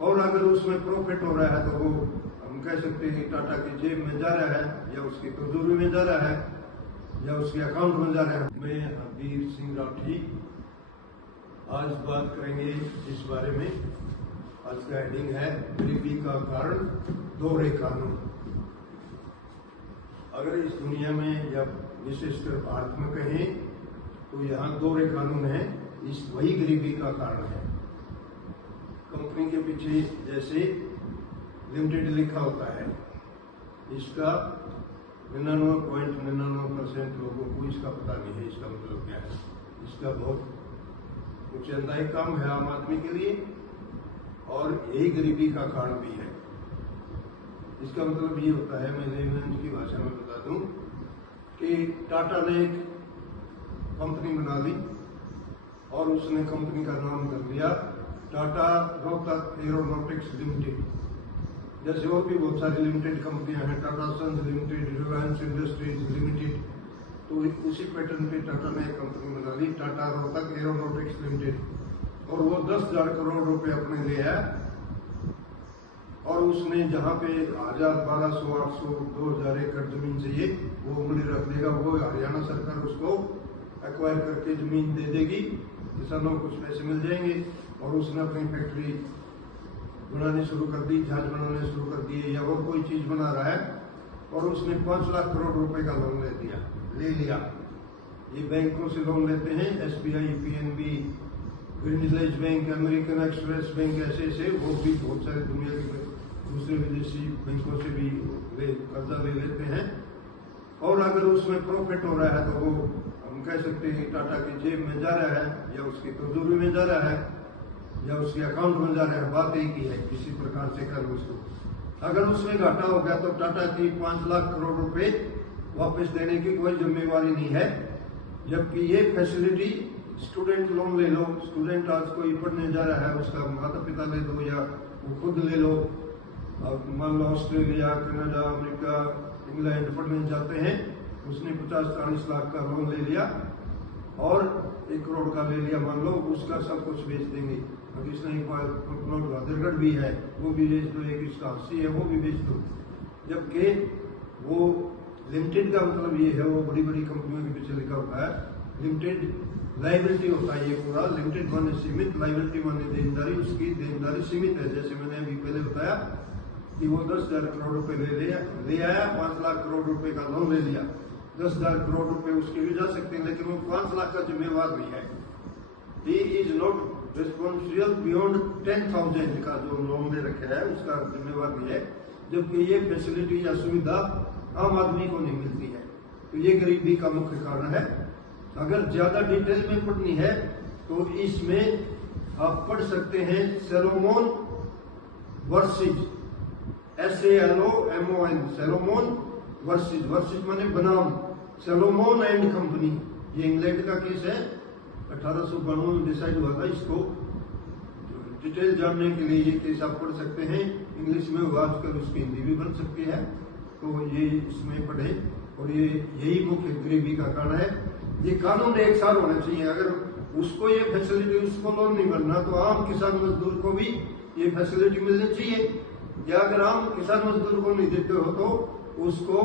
और अगर उसमें प्रॉफिट हो रहा है तो वो हम कह सकते हैं कि टाटा की जेब में जा रहा है या उसकी तिजोरी में जा रहा है या उसके अकाउंट में जा रहा है। मैं हरबीर सिंह राठी आज बात करेंगे इस बारे में। आज का हेडिंग है गरीबी का कारण दोहरे कानून। अगर इस दुनिया में या विशेषकर भारत में कहें तो यहाँ दोहरे कानून है, इस वही गरीबी का कारण है। कंपनी के पीछे जैसे लिमिटेड लिखा होता है, इसका 99.99% लोगों को इसका पता नहीं है इसका मतलब क्या है। इसका बहुत नुकसानदायक काम है आम आदमी के लिए और यही गरीबी का कारण भी है। इसका मतलब ये होता है, मैं लेमन की भाषा में बता दूं कि टाटा ने एक कंपनी बना ली और उसने कंपनी का नाम कर दिया टाटा रोहतक एरोनॉटिक्स लिमिटेड। जैसे और भी बहुत सारी लिमिटेड कंपनियां हैं, टाटा सन्स लिमिटेड, रिलायंस इंडस्ट्रीज लिमिटेड, तो उसी पैटर्न पे टाटा ने एक कंपनी बना ली टाटा रोहतक एरोनॉटिक्स लिमिटेड और वो 10,000 करोड़ रुपए अपने ले आया और उसने जहाँ पे 1000, 1200, 800, 2000 एकड़ जमीन चाहिए वो उंगली रख देगा, वो हरियाणा सरकार उसको एक्वायर करके जमीन दे देगी, किसानों को कुछ पैसे मिल जाएंगे। और उसने अपनी फैक्ट्री बनानी शुरू कर दी, जहाज बनाने शुरू कर दिए या और कोई चीज बना रहा है और उसने 5 लाख करोड़ रुपए का लोन ले लिया। ये बैंकों से लोन लेते हैं, SBI, PNB, Greenwich bank, American express bank, ऐसे वो भी बहुत सारे दुनिया के दूसरे विदेशी बैंकों से भी कर्जा ले लेते हैं। और अगर उसमें प्रॉफिट हो रहा है तो वो हम कह सकते हैं कि टाटा की जेब में जा रहा है या उसकी तिजोरी में जा रहा है या उसके अकाउंट में जा रहा है। बात एक ही है, किसी प्रकार से कर उसको। अगर उसमें घाटा हो गया तो टाटा की 5 लाख करोड़ रुपए वापस देने की कोई जिम्मेवारी नहीं है। जबकि ये फैसिलिटी स्टूडेंट लोन ले लो, स्टूडेंट आज कोई पढ़ने जा रहा है, उसका माता पिता ले दो या वो खुद ले लो। अब मान लो ऑस्ट्रेलिया, कनाडा, अमेरिका, इंग्लैंड पढ़ने जाते हैं, उसने 50-40 लाख का लोन ले लिया और 1 करोड़ का ले लिया मान लो, उसका सब कुछ बेच देंगे। अब इसने एक प्लॉट गादरगढ़ भी है वो भी बेच दो, एक इसका 80 है वो भी बेच दो। जबकि वो लिमिटेड का मतलब ये है, वो बड़ी बड़ी कंपनियों के पीछे लिखा होता है लिमिटेड लाइबिलिटी होता है। ये पूरा लिमिटेड माने सीमित, लाइबिलिटी माने देनदारी, उसकी देनदारी सीमित है। जैसे मैंने अभी पहले बताया कि वो 10,000 करोड़ रुपए ले आया, 5 लाख करोड़ रुपए का लोन ले लिया। 10,000 करोड़ रुपए उसके भी जा सकते हैं, लेकिन वो 5 लाख का जिम्मेवार नहीं है। He is not responsible beyond 10,000 का जो लोन ले रखा है उसका जिम्मेवार नहीं है। जबकि ये फैसिलिटी या सुविधा आम आदमी को नहीं मिलती है, तो ये गरीबी का मुख्य कारण है। अगर ज्यादा डिटेल में पढ़नी है तो इसमें आप पढ़ सकते हैं सैलोमोन वर्सेज, SALOMON, सैलोमोन वर्सेज माने बनाम, सैलोमोन एंड कंपनी। ये इंग्लैंड का केस है, 1892 में डिसाइड हुआ था। इसको डिटेल जानने के लिए ये केस आप पढ़ सकते हैं, इंग्लिश में हुआ, आजकल उसकी हिंदी भी बन सकती है, तो ये इसमें पढ़े। और ये यही मुख्य गरीबी का कारण है। ये कानून एक साल होना चाहिए। अगर उसको ये फैसिलिटी, उसको लोन नहीं बनना तो आम किसान मजदूर को भी ये फैसिलिटी मिलनी चाहिए। या अगर आम किसान मजदूर को नहीं देते हो तो उसको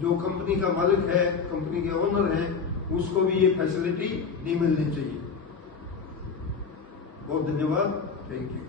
जो कंपनी का मालिक है, कंपनी के ओनर है, उसको भी ये फैसिलिटी नहीं मिलनी चाहिए। बहुत धन्यवाद, थैंक यू।